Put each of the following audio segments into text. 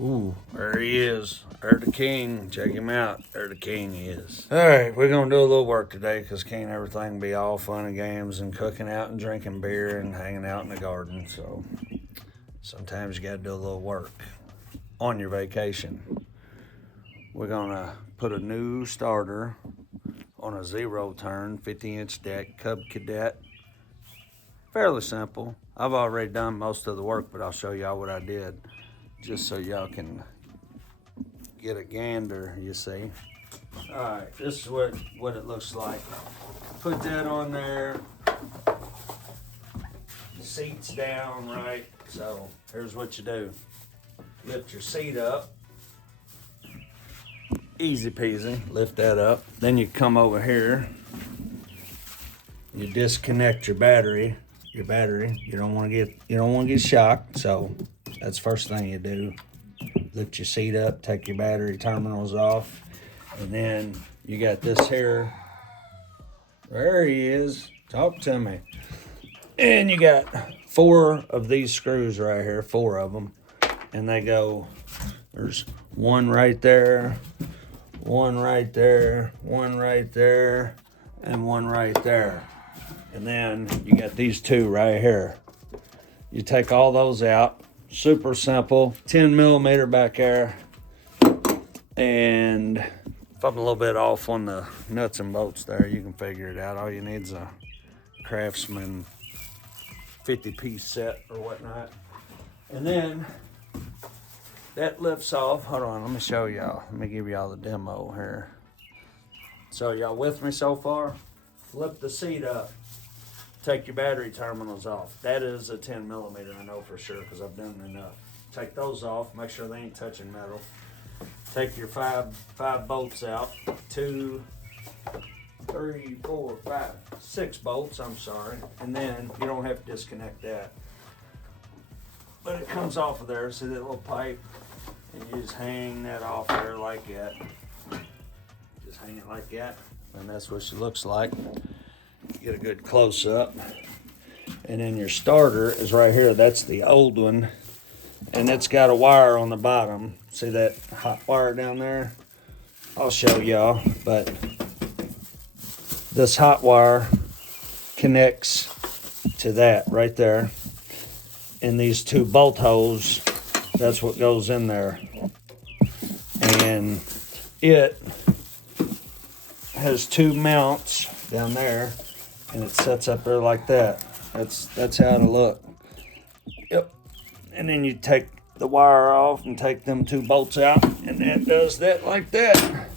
Ooh, there he is. There the king. Check him out. There the king is. All right, we're gonna do a little work today because can't everything be all fun and games and cooking out and drinking beer and hanging out in the garden. So sometimes you gotta do a little work on your vacation. We're gonna put a new starter on a 0 turn 50-inch deck Cub Cadet. Fairly simple. I've already done most of the work, but I'll show y'all what I did just so y'all can get a gander, you see. All right, this is what it looks like. Put that on there. Seat's down, right? So here's what you do. Lift your seat up. Easy peasy, lift that up. Then you come over here. You disconnect your battery. You don't want to get shocked. So that's the first thing you do. Lift your seat up, take your battery terminals off, and then you got this here. There he is. Talk to me. And you got 4 of these screws right here, 4 of them, and they go. There's one right there, one right there, one right there, and one right there. And then you got these 2 right here. You take all those out. Super simple. 10mm back there. And if I'm a little bit off on the nuts and bolts there, you can figure it out. All you need is a Craftsman 50-piece set or whatnot. And then that lifts off. Hold on, let me show y'all. Let me give y'all the demo here. So y'all with me so far? Flip the seat up. Take your battery terminals off. That is a 10mm, I know for sure because I've done enough. Take those off, make sure they ain't touching metal. Take your five bolts out. 2, 3, 4, 5, 6 bolts, I'm sorry. And then you don't have to disconnect that. But it comes off of there, see that little pipe? And you just hang that off there like that. Just hang it like that. And that's what she looks like. Get a good close up. And then your starter is right here. That's the old one. And it's got a wire on the bottom. See that hot wire down there? I'll show y'all. But this hot wire connects to that right there. And these 2 bolt holes, that's what goes in there. And it has 2 mounts down there. And it sets up there like that. That's how it'll look. Yep. And then you take the wire off and take them 2 bolts out, and that does that like that.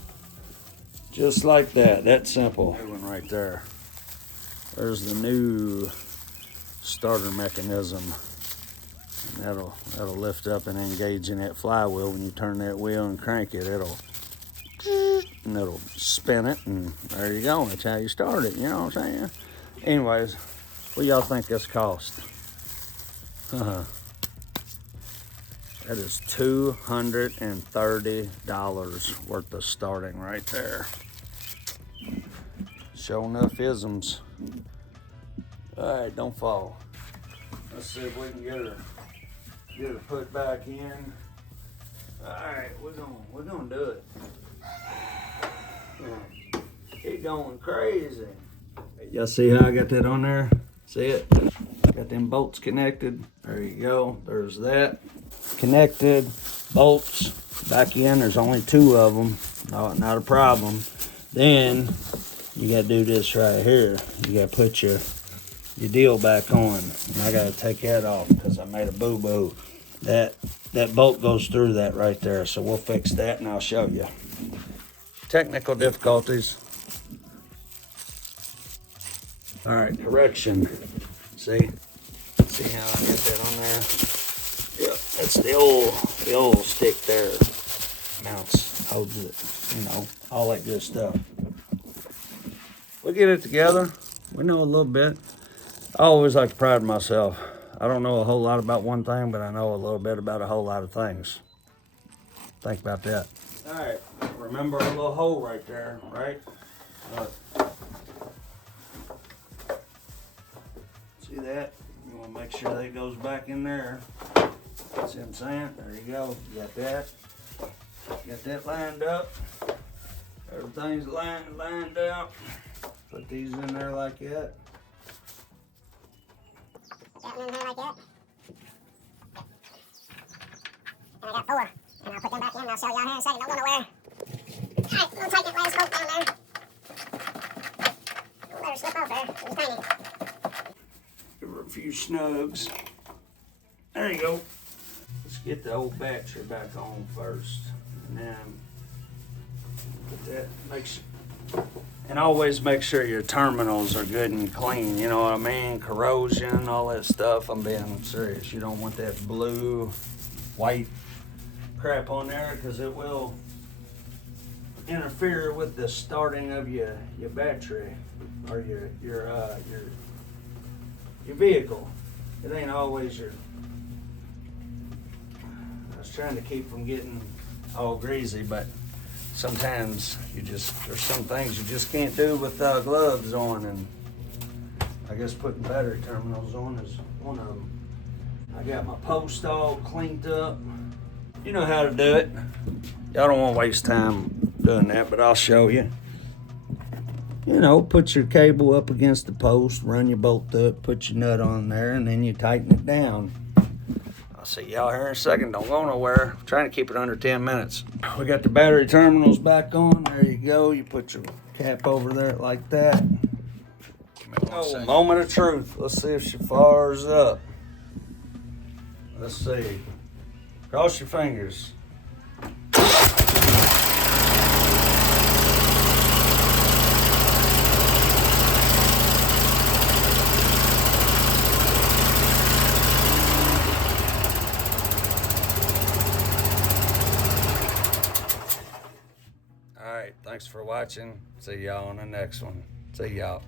Just like that. That's simple. That one right there. There's the new starter mechanism. And that'll lift up and engage in that flywheel. When you turn that wheel and crank it, it'll spin it, and there you go. That's how you start it, you know what I'm saying? Anyways, what y'all think this cost? That is $230 worth of starting right there. Sure enough isms. All right, don't fall. Let's see if we can get her put back in. All right, we're gonna do it. Keep going crazy. Y'all see how I got that on there? See it? Got them bolts connected. There you go. There's that. Connected. Bolts. Back in. There's only 2 of them. No, not a problem. Then you gotta do this right here. You gotta put your deal back on. And I gotta take that off because I made a boo-boo. That bolt goes through that right there. So we'll fix that and I'll show you. Technical difficulties. All right, correction. See how I get that on there? Yep, that's the old stick there. Mounts, holds it, all that good stuff. We get it together. We know a little bit. I always like to pride myself. I don't know a whole lot about one thing, but I know a little bit about a whole lot of things. Think about that. All right, remember a little hole right there, right? Look. See that? You want to make sure that goes back in there. See what I'm saying? There you go. You got that. Got that lined up. Everything's lined out. Put these in there like that. That one in there like that. And I got 4. And I'll put them back in and I'll show y'all here in a second. Don't go nowhere. Alright, we'll take it, lay the scope down there. Don't let her slip off there. It's tiny. Give her a few snugs. There you go. Let's get the old battery back on first. And then put that, and always make sure your terminals are good and clean, you know what I mean? Corrosion, all that stuff. I'm being serious. You don't want that blue, white crap on there because it will interfere with the starting of your battery or your vehicle. It ain't always your. I was trying to keep from getting all greasy, but sometimes there's some things you just can't do with gloves on, and I guess putting battery terminals on is one of them. I got my post all cleaned up. You know how to do it. Y'all don't want to waste time doing that, but I'll show you. You know, put your cable up against the post, run your bolt up, put your nut on there, and then you tighten it down. I'll see y'all here in a second. Don't go nowhere. I'm trying to keep it under 10 minutes. We got the battery terminals back on. There you go. You put your cap over there like that. Oh, moment of truth. Let's see if she fires up. Let's see. Cross your fingers. All right, thanks for watching. See y'all on the next one. See y'all.